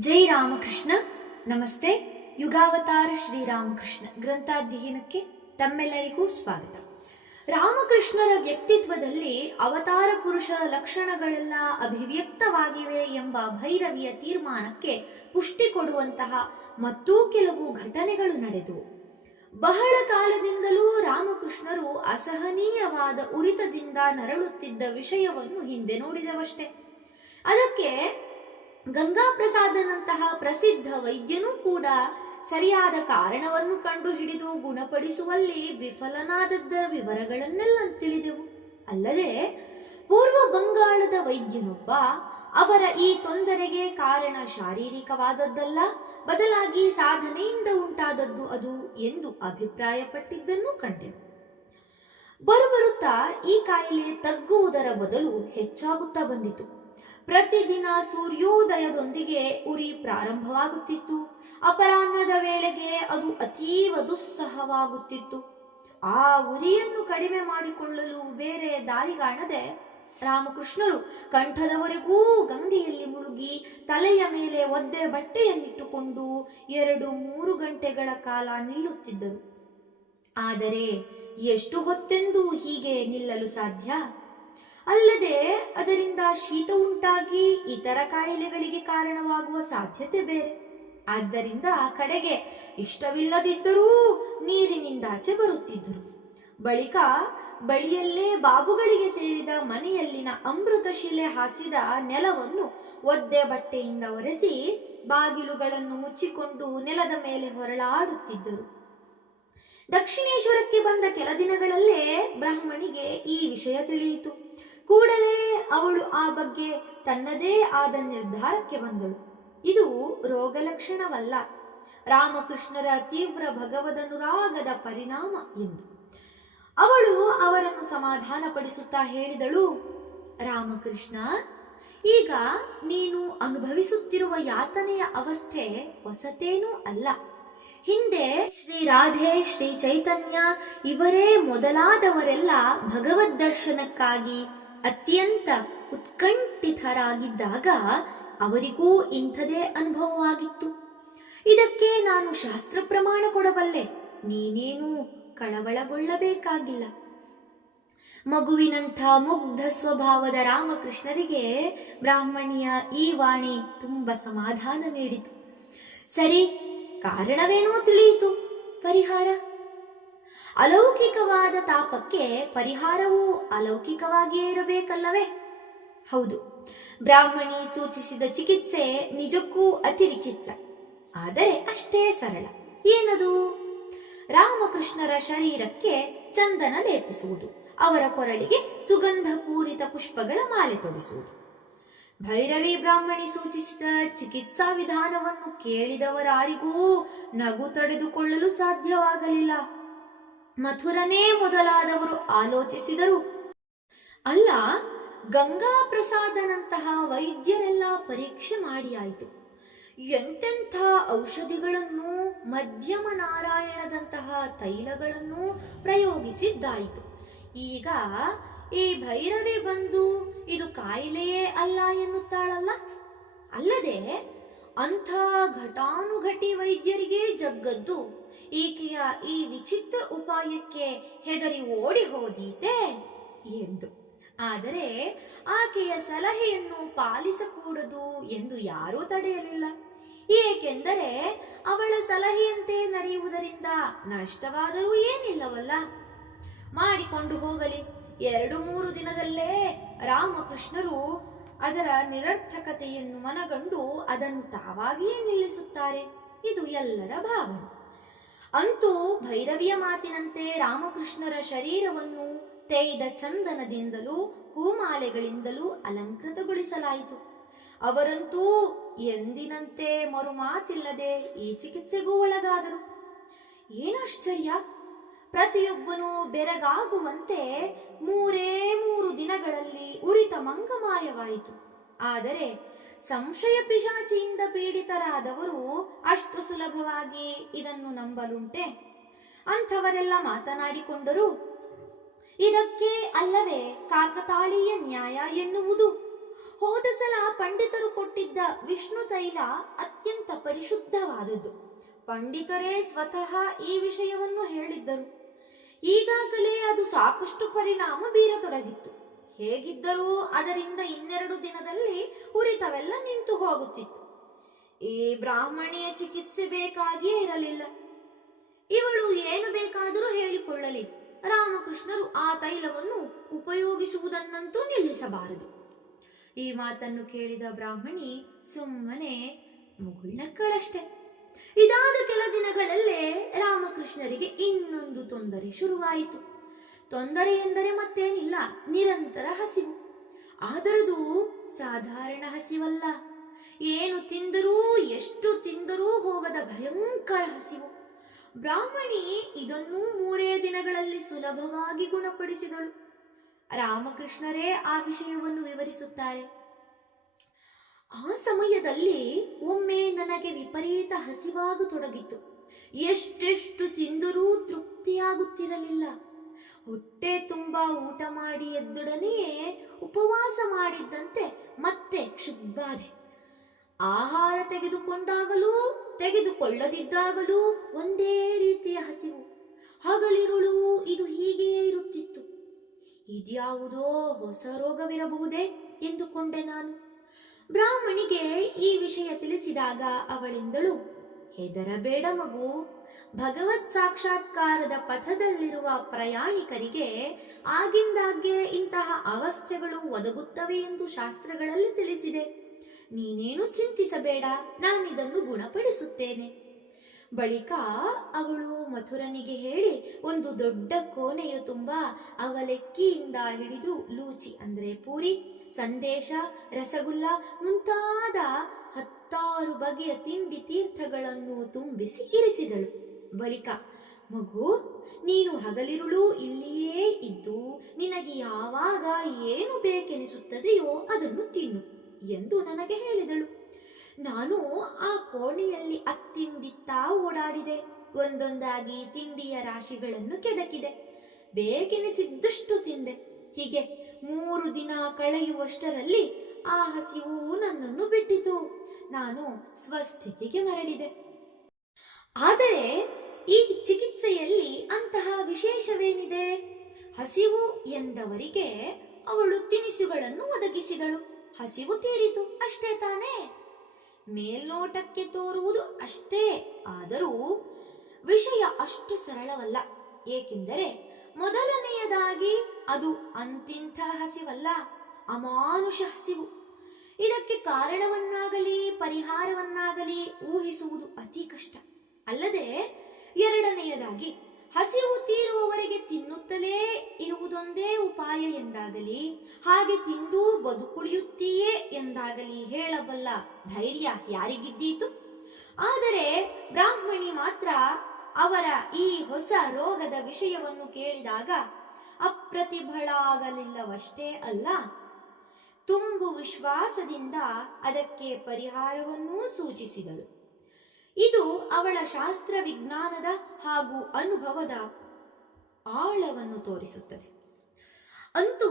ಜೈ ರಾಮಕೃಷ್ಣ. ನಮಸ್ತೆ. ಯುಗಾವತಾರ ಶ್ರೀರಾಮಕೃಷ್ಣ ಗ್ರಂಥಾಧ್ಯಯನಕ್ಕೆ ತಮ್ಮೆಲ್ಲರಿಗೂ ಸ್ವಾಗತ. ರಾಮಕೃಷ್ಣರ ವ್ಯಕ್ತಿತ್ವದಲ್ಲಿ ಅವತಾರ ಪುರುಷರ ಲಕ್ಷಣಗಳೆಲ್ಲ ಅಭಿವ್ಯಕ್ತವಾಗಿವೆ ಎಂಬ ಭೈರವಿಯ ತೀರ್ಮಾನಕ್ಕೆ ಪುಷ್ಟಿ ಕೊಡುವಂತಹ ಮತ್ತೂ ಕೆಲವು ಘಟನೆಗಳು ನಡೆದವು. ಬಹಳ ಕಾಲದಿಂದಲೂ ರಾಮಕೃಷ್ಣರು ಅಸಹನೀಯವಾದ ಉರಿತದಿಂದ ನರಳುತ್ತಿದ್ದ ವಿಷಯವನ್ನು ಹಿಂದೆ ನೋಡಿದವಷ್ಟೇ. ಅದಕ್ಕೆ ಗಂಗಾಪ್ರಸಾದನಂತಹ ಪ್ರಸಿದ್ಧ ವೈದ್ಯನೂ ಕೂಡ ಸರಿಯಾದ ಕಾರಣವನ್ನು ಕಂಡುಹಿಡಿದು ಗುಣಪಡಿಸುವಲ್ಲಿ ವಿಫಲನಾದದ್ದರ ವಿವರಗಳನ್ನೆಲ್ಲ ತಿಳಿದೆವು. ಅಲ್ಲದೆ ಪೂರ್ವ ಬಂಗಾಳದ ವೈದ್ಯನೊಬ್ಬ ಅವರ ಈ ತೊಂದರೆಗೆ ಕಾರಣ ಶಾರೀರಿಕವಾದದ್ದಲ್ಲ, ಬದಲಾಗಿ ಸಾಧನೆಯಿಂದ ಉಂಟಾದದ್ದು ಅದು ಎಂದು ಅಭಿಪ್ರಾಯಪಟ್ಟಿದ್ದನ್ನು ಕಂಡೆವು. ಬರುಬರುತ್ತಾ ಈ ಕಾಯಿಲೆ ತಗ್ಗುವುದರ ಬದಲು ಹೆಚ್ಚಾಗುತ್ತಾ ಬಂದಿತು. ಪ್ರತಿದಿನ ಸೂರ್ಯೋದಯದೊಂದಿಗೆ ಉರಿ ಪ್ರಾರಂಭವಾಗುತ್ತಿತ್ತು. ಅಪರಾಹ್ನದ ವೇಳೆಗೆ ಅದು ಅತೀವ ದುಸ್ಸಹವಾಗುತ್ತಿತ್ತು. ಆ ಉರಿಯನ್ನು ಕಡಿಮೆ ಮಾಡಿಕೊಳ್ಳಲು ಬೇರೆ ದಾರಿ ಕಾಣದೆ ರಾಮಕೃಷ್ಣರು ಕಂಠದವರೆಗೂ ಗಂಗೆಯಲ್ಲಿ ಮುಳುಗಿ ತಲೆಯ ಮೇಲೆ ಒದ್ದೆ ಬಟ್ಟೆಯನ್ನಿಟ್ಟುಕೊಂಡು ಎರಡು ಮೂರು ಗಂಟೆಗಳ ಕಾಲ ನಿಲ್ಲುತ್ತಿದ್ದರು. ಆದರೆ ಎಷ್ಟು ಹೊತ್ತೆಂದು ಹೀಗೆ ನಿಲ್ಲಲು ಸಾಧ್ಯ? ಅಲ್ಲದೆ ಅದರಿಂದ ಶೀತ ಉಂಟಾಗಿ ಇತರ ಕಾಯಿಲೆಗಳಿಗೆ ಕಾರಣವಾಗುವ ಸಾಧ್ಯತೆ ಬೇರೆ. ಆದ್ದರಿಂದ ಕಡೆಗೆ ಇಷ್ಟವಿಲ್ಲದಿದ್ದರೂ ನೀರಿನಿಂದಾಚೆ ಬರುತ್ತಿದ್ದರು. ಬಳಿಕ ಬಳಿಯಲ್ಲೇ ಬಾಬುಗಳಿಗೆ ಸೇರಿದ ಮನೆಯಲ್ಲಿನ ಅಮೃತ ಶಿಲೆ ಹಾಸಿದ ನೆಲವನ್ನು ಒದ್ದೆ ಬಟ್ಟೆಯಿಂದ ಒರೆಸಿ ಬಾಗಿಲುಗಳನ್ನು ಮುಚ್ಚಿಕೊಂಡು ನೆಲದ ಮೇಲೆ ಹೊರಳಾಡುತ್ತಿದ್ದರು. ದಕ್ಷಿಣೇಶ್ವರಕ್ಕೆ ಬಂದ ಕೆಲ ದಿನಗಳಲ್ಲೇ ಬ್ರಾಹ್ಮಣಿಗೆ ಈ ವಿಷಯ ತಿಳಿಯಿತು. ಕೂಡಲೇ ಅವಳು ಆ ಬಗ್ಗೆ ತನ್ನದೇ ಆದ ನಿರ್ಧಾರಕ್ಕೆ ಬಂದಳು. ಇದು ರೋಗ ಲಕ್ಷಣವಲ್ಲ ರಾಮಕೃಷ್ಣರ ತೀವ್ರ ಭಗವದನುರಾಗದ ಪರಿಣಾಮ ಎಂದು. ಅವಳು ಅವರನ್ನು ಸಮಾಧಾನಪಡಿಸುತ್ತಾ ಹೇಳಿದಳು, ರಾಮಕೃಷ್ಣ, ಈಗ ನೀನು ಅನುಭವಿಸುತ್ತಿರುವ ಯಾತನೆಯ ಅವಸ್ಥೆ ಹೊಸತೇನೂ ಅಲ್ಲ. ಹಿಂದೆ ಶ್ರೀ ರಾಧೆ, ಶ್ರೀ ಚೈತನ್ಯ ಇವರೇ ಮೊದಲಾದವರೆಲ್ಲ ಭಗವದ್ ದರ್ಶನಕ್ಕಾಗಿ ಅತ್ಯಂತ ಉತ್ಕಂಠಿತರಾಗಿದ್ದಾಗ ಅವರಿಗೂ ಇಂಥದೇ ಅನುಭವವಾಗಿತ್ತು. ಇದಕ್ಕೆ ನಾನು ಶಾಸ್ತ್ರ ಪ್ರಮಾಣ ಕೊಡಬಲ್ಲೆ. ನೀನೇನು ಕಳವಳಗೊಳ್ಳಬೇಕಾಗಿಲ್ಲ. ಮಗುವಿನಂಥ ಮುಗ್ಧ ಸ್ವಭಾವದ ರಾಮಕೃಷ್ಣರಿಗೆ ಬ್ರಾಹ್ಮಣಿಯ ಈ ವಾಣಿ ತುಂಬ ಸಮಾಧಾನ ನೀಡಿತು. ಸರಿ, ಕಾರಣವೇನೋ ತಿಳಿಯಿತು. ಪರಿಹಾರ? ಅಲೌಕಿಕವಾದ ತಾಪಕ್ಕೆ ಪರಿಹಾರವೂ ಅಲೌಕಿಕವಾಗಿಯೇ ಇರಬೇಕಲ್ಲವೇ? ಹೌದು. ಬ್ರಾಹ್ಮಣಿ ಸೂಚಿಸಿದ ಚಿಕಿತ್ಸೆ ನಿಜಕ್ಕೂ ಅತಿ ವಿಚಿತ್ರ. ಆದರೆ ಅಷ್ಟೇ ಸರಳ. ಏನದು? ರಾಮಕೃಷ್ಣರ ಶರೀರಕ್ಕೆ ಚಂದನ ಲೇಪಿಸುವುದು, ಅವರ ಕೊರಳಿಗೆ ಸುಗಂಧ ಪೂರಿತ ಪುಷ್ಪಗಳ ಮಾಲೆ ತೊಡಿಸುವುದು. ಭೈರವಿ ಬ್ರಾಹ್ಮಣಿ ಸೂಚಿಸಿದ ಚಿಕಿತ್ಸಾ ವಿಧಾನವನ್ನು ಕೇಳಿದವರಾರಿಗೂ ನಗು ತಡೆದುಕೊಳ್ಳಲು ಸಾಧ್ಯವಾಗಲಿಲ್ಲ. ಮಥುರನೇ ಮೊದಲಾದವರು ಆಲೋಚಿಸಿದರು. ಅಲ್ಲ ಗಂಗಾ ಪ್ರಸಾದನಂತಹ ವೈದ್ಯರೆಲ್ಲ ಪರೀಕ್ಷೆ ಮಾಡಿಯಾಯಿತು. ಎಂತೆಂಥ ಔಷಧಿಗಳನ್ನು ಮಧ್ಯಮ ನಾರಾಯಣದಂತಹ ತೈಲಗಳನ್ನು ಪ್ರಯೋಗಿಸಿದ್ದಾಯಿತು. ಈಗ ಈ ಭೈರವಿ ಬಂದು ಇದು ಕಾಯಿಲೆಯೇ ಅಲ್ಲ ಎನ್ನುತ್ತಾಳಲ್ಲ? ಅಲ್ಲದೆ ಅಂಥ ಘಟಾನುಘಟಿ ವೈದ್ಯರಿಗೆ ಜಗ್ಗದ್ದು. ಈಕೆಯ ಈ ವಿಚಿತ್ರ ಉಪಾಯಕ್ಕೆ ಹೆದರಿ ಓಡಿ ಹೋದೀತೆ ಎಂದು. ಆದರೆ ಆಕೆಯ ಸಲಹೆಯನ್ನು ಪಾಲಿಸಕೂಡದು ಎಂದು ಯಾರೂ ತಡೆಯಲಿಲ್ಲ. ಏಕೆಂದರೆ ಅವಳ ಸಲಹೆಯಂತೆ ನಡೆಯುವುದರಿಂದ ನಷ್ಟವಾದರೂ ಏನಿಲ್ಲವಲ್ಲ. ಮಾಡಿಕೊಂಡು ಹೋಗಲಿ. ಎರಡು ಮೂರು ದಿನದಲ್ಲೇ ರಾಮಕೃಷ್ಣರು ಅದರ ನಿರರ್ಥಕತೆಯನ್ನು ಮನಗಂಡು ಅದನ್ನು ತಾವಾಗಿಯೇ ನಿಲ್ಲಿಸುತ್ತಾರೆ. ಇದು ಎಲ್ಲರ ಭಾವನೆ. ಅಂತೂ ಭೈರವಿಯ ಮಾತಿನಂತೆ ರಾಮಕೃಷ್ಣರ ಶರೀರವನ್ನು ತೇಯ್ದ ಚಂದನದಿಂದಲೂ ಹೂಮಾಲೆಗಳಿಂದಲೂ ಅಲಂಕೃತಗೊಳಿಸಲಾಯಿತು. ಅವರಂತೂ ಎಂದಿನಂತೆ ಮರುಮಾತಿಲ್ಲದೆ ಈ ಚಿಕಿತ್ಸೆಗೂ ಒಳಗಾದರು. ಏನಾಶ್ಚರ್ಯ! ಪ್ರತಿಯೊಬ್ಬನೂ ಬೆರಗಾಗುವಂತೆ ಮೂರೇ ಮೂರು ದಿನಗಳಲ್ಲಿ ಉರಿತ ಮಂಗಮಾಯವಾಯಿತು. ಆದರೆ ಸಂಶಯ ಪಿಶಾಚಿಯಿಂದ ಪೀಡಿತರಾದವರು ಅಷ್ಟು ಸುಲಭವಾಗಿ ಇದನ್ನು ನಂಬಲುಂಟೆ. ಅಂಥವರೆಲ್ಲ ಮಾತನಾಡಿಕೊಂಡರು, ಇದಕ್ಕೆ ಅಲ್ಲವೇ ಕಾಕತಾಳೀಯ ನ್ಯಾಯ ಎನ್ನುವುದು. ಹೋದ ಸಲ ಪಂಡಿತರು ಕೊಟ್ಟಿದ್ದ ವಿಷ್ಣು ತೈಲ ಅತ್ಯಂತ ಪರಿಶುದ್ಧವಾದದ್ದು. ಪಂಡಿತರೇ ಸ್ವತಃ ಈ ವಿಷಯವನ್ನು ಹೇಳಿದ್ದರು. ಈಗಾಗಲೇ ಅದು ಸಾಕಷ್ಟು ಪರಿಣಾಮ ಬೀರತೊಡಗಿತ್ತು. ಹೇಗಿದ್ದರೂ ಅದರಿಂದ ಇನ್ನೆರಡು ದಿನದಲ್ಲಿ ಉರಿತವೆಲ್ಲ ನಿಂತು ಹೋಗುತ್ತಿತ್ತು. ಈ ಬ್ರಾಹ್ಮಣಿಯ ಚಿಕಿತ್ಸೆ ಬೇಕಾಗಿಯೇ ಇರಲಿಲ್ಲ. ಇವಳು ಏನು ಬೇಕಾದರೂ ಹೇಳಿಕೊಳ್ಳಲಿ. ರಾಮಕೃಷ್ಣರು ಆ ತೈಲವನ್ನು ಉಪಯೋಗಿಸುವುದನ್ನಂತೂ ನಿಲ್ಲಿಸಬಾರದು. ಈ ಮಾತನ್ನು ಕೇಳಿದ ಬ್ರಾಹ್ಮಣಿ ಸುಮ್ಮನೆ ಮುಗುಳ್ನಕ್ಕಳಷ್ಟೆ. ಇದಾದ ಕೆಲ ದಿನಗಳಲ್ಲೇ ರಾಮಕೃಷ್ಣರಿಗೆ ಇನ್ನೊಂದು ತೊಂದರೆ ಶುರುವಾಯಿತು. ತೊಂದರೆ ಎಂದರೆ ಮತ್ತೇನಿಲ್ಲ, ನಿರಂತರ ಹಸಿವು. ಆದರದು ಸಾಧಾರಣ ಹಸಿವಲ್ಲ. ಏನು ತಿಂದರೂ, ಎಷ್ಟು ತಿಂದರೂ ಹೋಗದ ಭಯಂಕರ ಹಸಿವು. ಬ್ರಾಹ್ಮಣಿ ಇದನ್ನೂ ಮೂರೇ ದಿನಗಳಲ್ಲಿ ಸುಲಭವಾಗಿ ಗುಣಪಡಿಸಿದಳು. ರಾಮಕೃಷ್ಣರೇ ಆ ವಿಷಯವನ್ನು ವಿವರಿಸುತ್ತಾರೆ. ಆ ಸಮಯದಲ್ಲಿ ಒಮ್ಮೆ ನನಗೆ ವಿಪರೀತ ಹಸಿವಾಗತೊಡಗಿತು ಎಷ್ಟೆಷ್ಟು ತಿಂದರೂ ತೃಪ್ತಿಯಾಗುತ್ತಿರಲಿಲ್ಲ. ಹೊಟ್ಟೆ ತುಂಬಾ ಊಟ ಮಾಡಿ ಎದ್ದೊಡನೆಯೇ ಉಪವಾಸ ಮಾಡಿದ್ದಂತೆ ಮತ್ತೆ ಕ್ಷುಬ್ಬಾದೆ ಆಹಾರ ತೆಗೆದುಕೊಂಡಾಗಲೂ ತೆಗೆದುಕೊಳ್ಳದಿದ್ದಾಗಲೂ ಒಂದೇ ರೀತಿಯ ಹಸಿವು. ಹಗಲಿರುಳು ಇದು ಹೀಗೆಯೇ ಇರುತ್ತಿತ್ತು. ಇದ್ಯಾವುದೋ ಹೊಸ ರೋಗವಿರಬಹುದೇ ಎಂದುಕೊಂಡೆ ನಾನು. ಬ್ರಾಹ್ಮಣಿಗೆ ಈ ವಿಷಯ ತಿಳಿಸಿದಾಗ ಅವಳೆಂದಳು, ಹೆದರಬೇಡ ಮಗು. ಭಗವತ್ ಸಾಕ್ಷಾತ್ಕಾರದ ಪಥದಲ್ಲಿರುವ ಪ್ರಯಾಣಿಕರಿಗೆ ಆಗಿಂದಾಗ್ಗೆ ಇಂತಹ ಅವಸ್ಥೆಗಳು ಒದಗುತ್ತವೆ ಎಂದು ಶಾಸ್ತ್ರಗಳಲ್ಲಿ ತಿಳಿಸಿದೆ. ನೀನೇನು ಚಿಂತಿಸಬೇಡ. ನಾನಿದನ್ನು ಗುಣಪಡಿಸುತ್ತೇನೆ. ಬಳಿಕ ಅವಳು ಮಥುರನಿಗೆ ಹೇಳಿ, ಒಂದು ದೊಡ್ಡ ಕೋಣೆಯು ತುಂಬ ಅವಲಕ್ಕಿಯಿಂದ ಹಿಡಿದು ಲೂಚಿ, ಅಂದರೆ ಪೂರಿ, ಸಂದೇಶ, ರಸಗುಲ್ಲ, ಮುಂತಾದ ಹತ್ತಾರು ಬಗೆಯ ತಿಂಡಿ ತೀರ್ಥಗಳನ್ನು ತುಂಬಿಸಿ ಇರಿಸಿದಳು. ಬಳಿಕ, ಮಗು, ನೀನು ಹಗಲಿರುಳು ಇಲ್ಲಿಯೇ ಇದ್ದು, ನಿನಗೆ ಯಾವಾಗ ಏನು ಬೇಕೆನಿಸುತ್ತದೆಯೋ ಅದನ್ನು ತಿನ್ನು ಎಂದು ನನಗೆ ಹೇಳಿದಳು. ನಾನು ಆ ಕೋಣೆಯಲ್ಲಿ ಅತ್ತಿಂದಿತ್ತಾ ಓಡಾಡಿದೆ. ಒಂದೊಂದಾಗಿ ತಿಂಡಿಯ ರಾಶಿಗಳನ್ನು ಕೆದಕಿದೆ. ಬೇಕೆನಿಸಿದ್ದಷ್ಟು ತಿಂದೆ. ಹೀಗೆ ಮೂರು ದಿನ ಕಳೆಯುವಷ್ಟರಲ್ಲಿ ಆ ಹಸಿವು ನನ್ನನ್ನು ಬಿಟ್ಟಿತು. ನಾನು ಸ್ವಸ್ಥಿತಿಗೆ ಮರಳಿದೆ. ಆದರೆ ಈ ಚಿಕಿತ್ಸೆಯಲ್ಲಿ ಅಂತಹ ವಿಶೇಷವೇನಿದೆ? ಹಸಿವು ಎಂದವರಿಗೆ ಅವಳು ತಿನಿಸುಗಳನ್ನು ಒದಗಿಸಿದಳು. ಹಸಿವು ತೀರಿತು ಅಷ್ಟೇ ತಾನೇ. ಮೇಲ್ನೋಟಕ್ಕೆ ತೋರುವುದು ಅಷ್ಟೇ, ಆದರೂ ವಿಷಯ ಅಷ್ಟು ಸರಳವಲ್ಲ. ಏಕೆಂದರೆ ಮೊದಲನೆಯದಾಗಿ ಅದು ಅಂತಿಂಥ ಹಸಿವಲ್ಲ, ಅಮಾನುಷ ಹಸಿವು. ಇದಕ್ಕೆ ಕಾರಣವನ್ನಾಗಲಿ, ಪರಿಹಾರವನ್ನಾಗಲಿ ಊಹಿಸುವುದು ಅತಿ ಕಷ್ಟ. ಅಲ್ಲದೆ ಎರಡನೆಯದಾಗಿ ಹಸಿವು ತೀರುವವರೆಗೆ ತಿನ್ನುತ್ತಲೇ ಇರುವುದೊಂದೇ ಉಪಾಯ ಎಂದಾಗಲಿ, ಹಾಗೆ ತಿಂದು ಬದುಕುಳಿಯುತ್ತೀಯೇ ಎಂದಾಗಲಿ ಹೇಳಬಲ್ಲ ಧೈರ್ಯ ಯಾರಿಗಿದ್ದೀತು? ಆದರೆ ಬ್ರಾಹ್ಮಣಿ ಮಾತ್ರ ಅವರ ಈ ಹೊಸ ರೋಗದ ವಿಷಯವನ್ನು ಕೇಳಿದಾಗ ಅಪ್ರತಿಭಳಾಗಲಿಲ್ಲವಷ್ಟೇ ಅಲ್ಲ, ತುಂಬು ವಿಶ್ವಾಸದಿಂದ ಅದಕ್ಕೆ ಪರಿಹಾರವನ್ನೂ ಸೂಚಿಸಿದಳು. ಇದು ಅವಳ ಶಾಸ್ತ್ರ ವಿಜ್ಞಾನದ ಹಾಗೂ ಅನುಭವದ ಆಳವನ್ನು ತೋರಿಸುತ್ತದೆ. ಅಂತೂ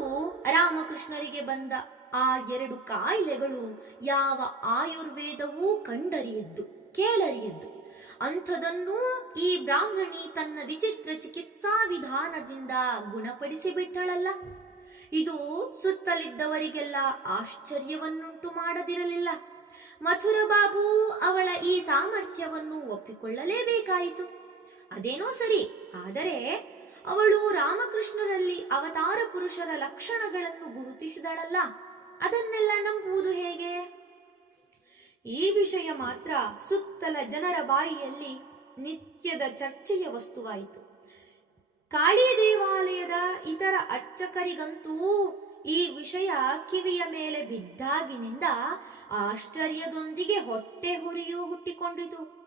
ರಾಮಕೃಷ್ಣರಿಗೆ ಬಂದ ಆ ಎರಡು ಕಾಯಿಲೆಗಳು ಯಾವ ಆಯುರ್ವೇದವೂ ಕಂಡರಿಯದ್ದು, ಕೇಳರಿಯದ್ದು. ಅಂಥದನ್ನೂ ಈ ಬ್ರಾಹ್ಮಣಿ ತನ್ನ ವಿಚಿತ್ರ ಚಿಕಿತ್ಸಾ ವಿಧಾನದಿಂದ ಗುಣಪಡಿಸಿ ಬಿಟ್ಟಳಲ್ಲ ಇದು ಸುತ್ತಲಿದ್ದವರಿಗೆಲ್ಲ ಆಶ್ಚರ್ಯವನ್ನುಂಟು ಮಾಡದಿರಲಿಲ್ಲ. ಮಥುರ ಬಾಬು ಅವಳ ಈ ಸಾಮರ್ಥ್ಯವನ್ನು ಒಪ್ಪಿಕೊಳ್ಳಲೇಬೇಕಾಯಿತು. ಅದೇನೋ ಸರಿ. ಆದರೆ ಅವಳು ರಾಮಕೃಷ್ಣರಲ್ಲಿ ಅವತಾರ ಪುರುಷರ ಲಕ್ಷಣಗಳನ್ನು ಗುರುತಿಸಿದಳಲ್ಲ. ಅದನ್ನೆಲ್ಲ ನಂಬುವುದು ಹೇಗೆ? ಈ ವಿಷಯ ಮಾತ್ರ ಸುತ್ತಲ ಜನರ ಬಾಯಿಯಲ್ಲಿ ನಿತ್ಯದ ಚರ್ಚೆಯ ವಸ್ತುವಾಯಿತು. ಕಾಳಿ ದೇವಾಲಯದ ಇತರ ಅರ್ಚಕರಿಗಂತೂ ಈ ವಿಷಯ ಕಿವಿಯ ಮೇಲೆ ಬಿದ್ದಾಗಿನಿಂದ ಆಶ್ಚರ್ಯದೊಂದಿಗೆ ಹೊಟ್ಟೆ ಹುರಿಯೂ ಹುಟ್ಟಿಕೊಂಡಿತು.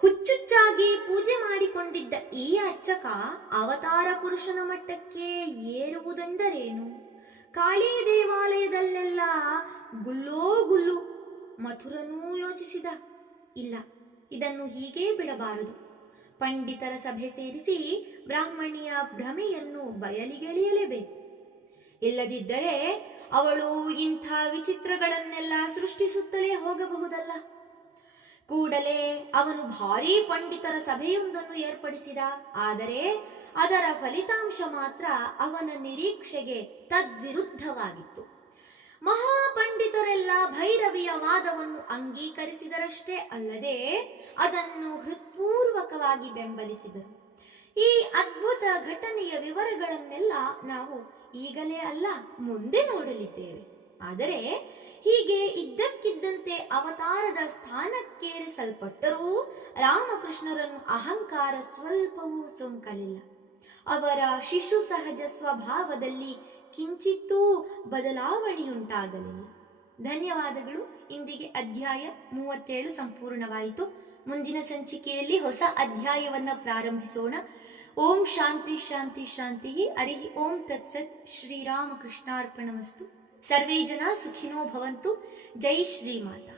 ಹುಚ್ಚುಚ್ಚಾಗಿ ಪೂಜೆ ಮಾಡಿಕೊಂಡಿದ್ದ ಈ ಅರ್ಚಕ ಅವತಾರ ಪುರುಷನ ಮಟ್ಟಕ್ಕೆ ಏರುವುದೆಂದರೇನು? ಕಾಳಿ ದೇವಾಲಯದಲ್ಲೆಲ್ಲ ಗುಲ್ಲೋ ಗುಲ್ಲು ಮಥುರನೂ ಯೋಚಿಸಿದ. ಇಲ್ಲ, ಇದನ್ನು ಹೀಗೇ ಬಿಡಬಾರದು. ಪಂಡಿತರ ಸಭೆ ಸೇರಿಸಿ ಬ್ರಾಹ್ಮಣಿಯ ಭ್ರಮೆಯನ್ನು ಬಯಲಿಗೆಳೆಯಲೇಬೇಕು. ಇಲ್ಲದಿದ್ದರೆ ಅವಳು ಇಂಥ ವಿಚಿತ್ರಗಳನ್ನೆಲ್ಲ ಸೃಷ್ಟಿಸುತ್ತಲೇ ಹೋಗಬಹುದಲ್ಲ? ಕೂಡಲೇ ಅವನು ಭಾರೀ ಪಂಡಿತರ ಸಭೆಯೊಂದನ್ನು ಏರ್ಪಡಿಸಿದ. ಆದರೆ ಅದರ ಫಲಿತಾಂಶ ಮಾತ್ರ ಅವನ ನಿರೀಕ್ಷೆಗೆ ತದ್ವಿರುದ್ಧವಾಗಿತ್ತು. ಮಹಾಪಂಡಿತರೆಲ್ಲ ಭೈರವಿಯ ವಾದವನ್ನು ಅಂಗೀಕರಿಸಿದರಷ್ಟೇ ಅಲ್ಲದೆ ಅದನ್ನು ಹೃತ್ಪೂರ್ವಕವಾಗಿ ಬೆಂಬಲಿಸಿದರು. ಈ ಅದ್ಭುತ ಘಟನೆಯ ವಿವರಗಳನ್ನೆಲ್ಲ ನಾವು ಈಗಲೇ ಅಲ್ಲ, ಮುಂದೆ ನೋಡಲಿದ್ದೇವೆ. ಆದರೆ ಹೀಗೆ ಇದ್ದಕ್ಕಿದ್ದಂತೆ ಅವತಾರದ ಸ್ಥಾನಕ್ಕೇರಿಸಲ್ಪಟ್ಟರೂ ರಾಮಕೃಷ್ಣರನ್ನು ಅಹಂಕಾರ ಸ್ವಲ್ಪವೂ ಸೋಂಕಲಿಲ್ಲ. ಅವರ ಶಿಶು ಸಹಜ ಸ್ವಭಾವದಲ್ಲಿ ಕಿಂಚಿತ್ತೂ ಬದಲಾವಣೆಯುಂಟಾಗಲಿಲ್ಲ. ಧನ್ಯವಾದಗಳು. ಇಂದಿಗೆ ಅಧ್ಯಾಯ ಮೂವತ್ತೇಳು ಸಂಪೂರ್ಣವಾಯಿತು. ಮುಂದಿನ ಸಂಚಿಕೆಯಲ್ಲಿ ಹೊಸ ಅಧ್ಯಾಯವನ್ನು ಪ್ರಾರಂಭಿಸೋಣ. ಓಂ ಶಾಂತಿ ಶಾಂತಿ ಶಾಂತಿ ಹರಿ ಓಂ ತತ್ಸತ್ ಶ್ರೀರಾಮಕೃಷ್ಣಾರ್ಪಣಮಸ್ತು ಸರ್ವೇ ಜನ ಸುಖಿನೋ ಭವಂತು. ಜೈ ಶ್ರೀಮಾತಾ.